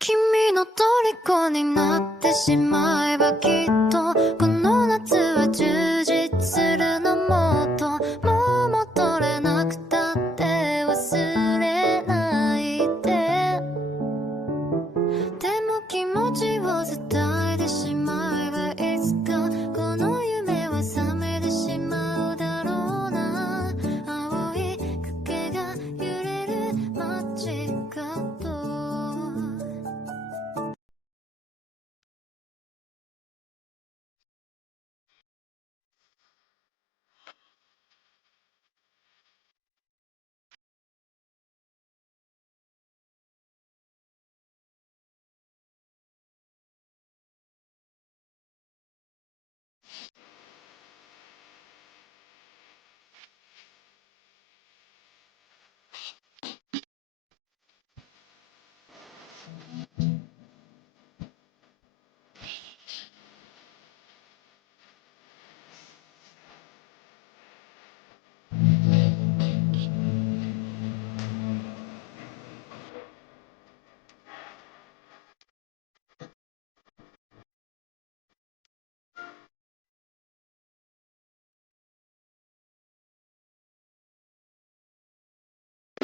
君の虜になってしまえばきっとこの夏は充実するのもっともう戻れなくたって忘れないででも気持ちを伝えてしまえばいつかこの夢は覚めてしまうだろうな青い影が揺れる街角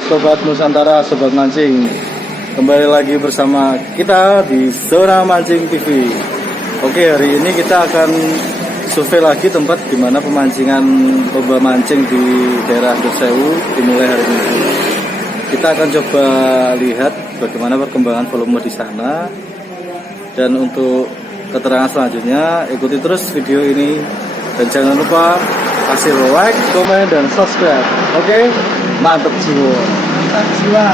Sobat Nusantara, Sobat Mancing, kembali lagi bersama kita di Zona Mancing TV. Oke, hari ini kita akan survei lagi tempat di mana pemancingan lomba mancing di daerah Dersewu dimulai hari Minggu. Kita akan coba lihat bagaimana perkembangan volume di sana. Dan untuk keterangan selanjutnya, ikuti terus video ini dan jangan lupa kasih like, komen, dan subscribe. Oke, mantap jiwa. Mantap jiwa.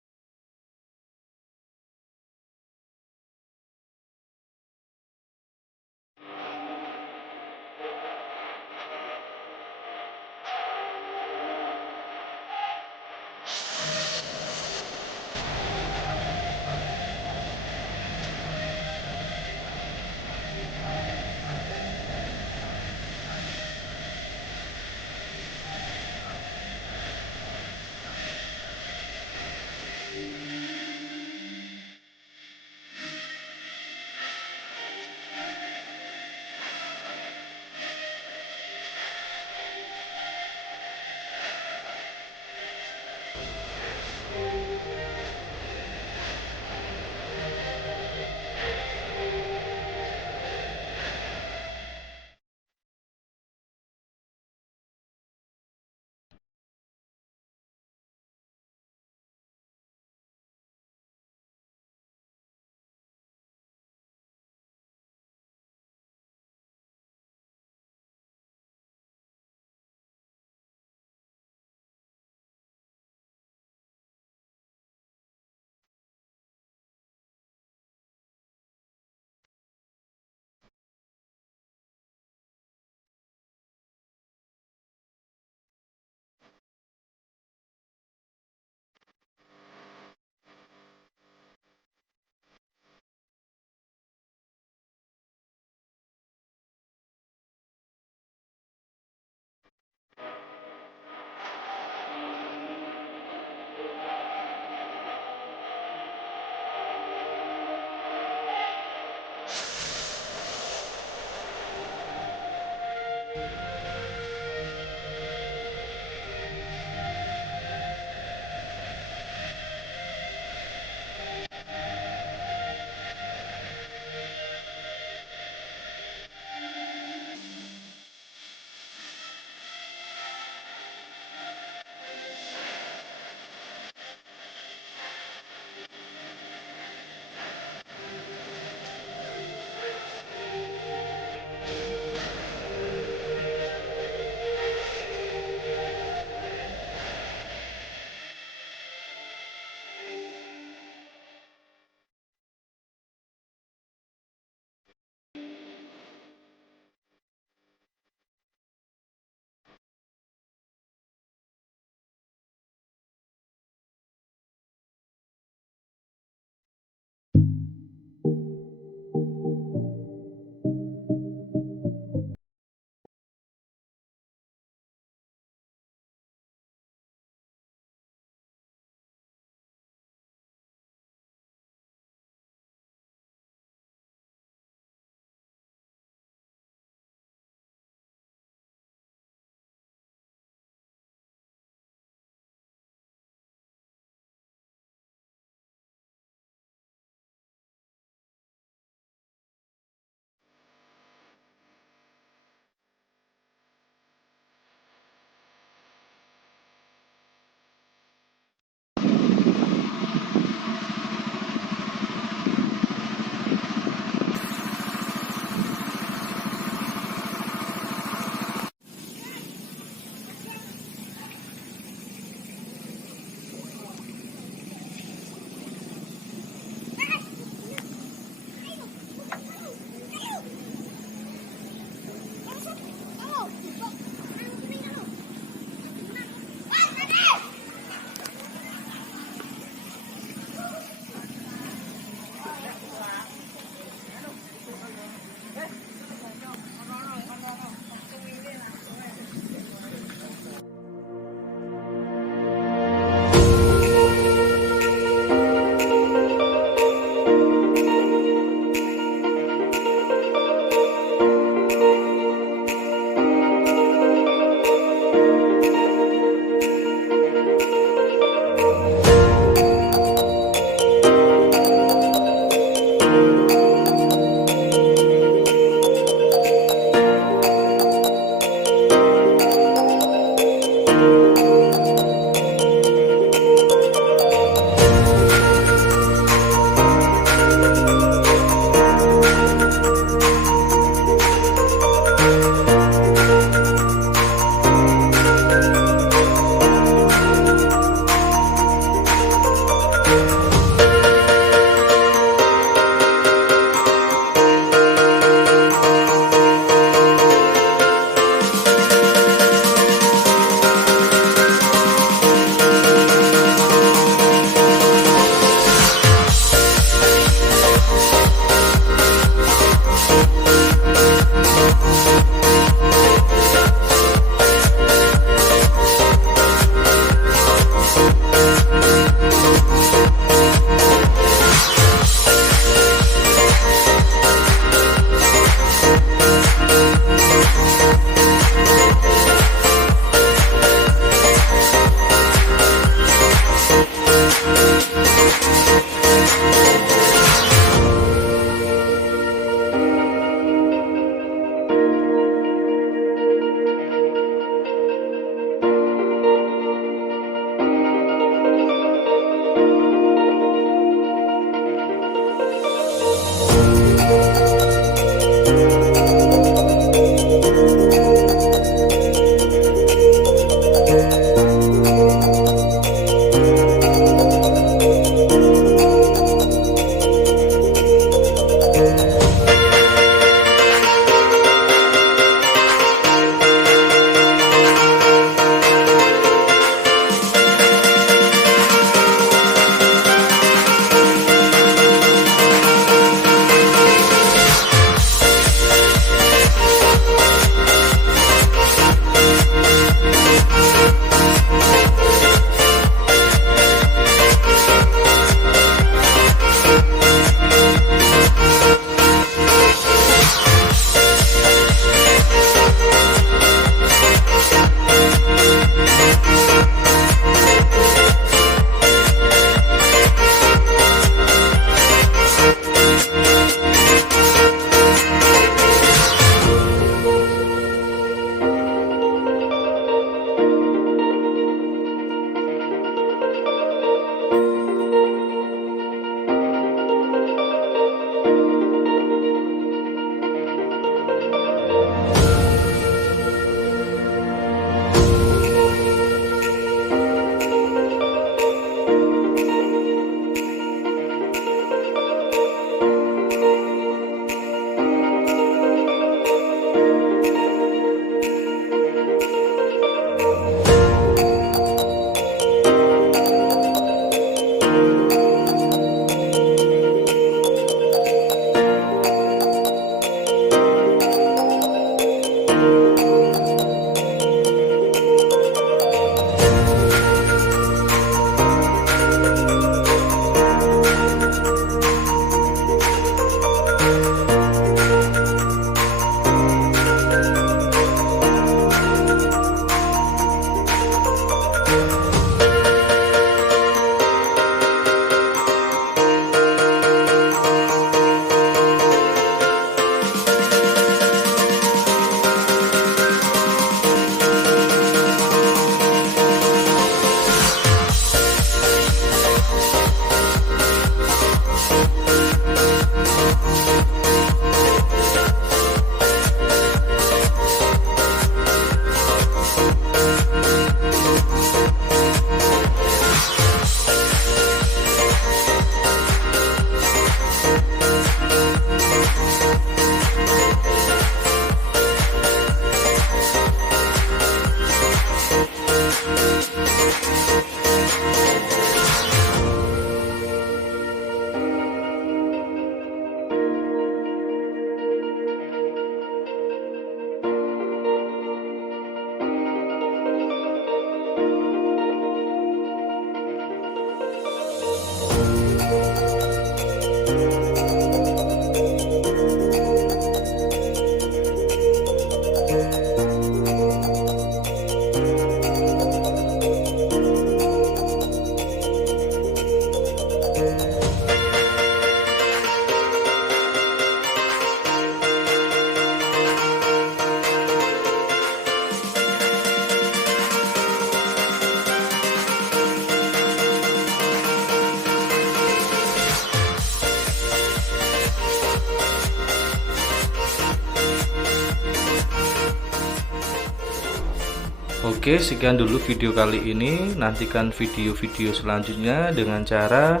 Oke, sekian dulu video kali ini. Nantikan video-video selanjutnya dengan cara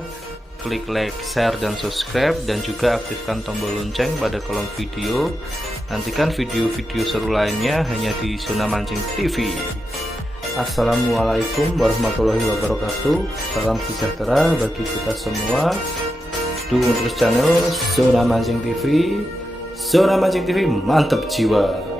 klik like, share, dan subscribe, dan juga aktifkan tombol lonceng pada kolom video. Nantikan video-video seru lainnya hanya di Zona Mancing TV. Assalamualaikum warahmatullahi wabarakatuh. Salam sejahtera bagi kita semua. Dukung terus channel Zona Mancing TV. Zona Mancing TV, mantap jiwa.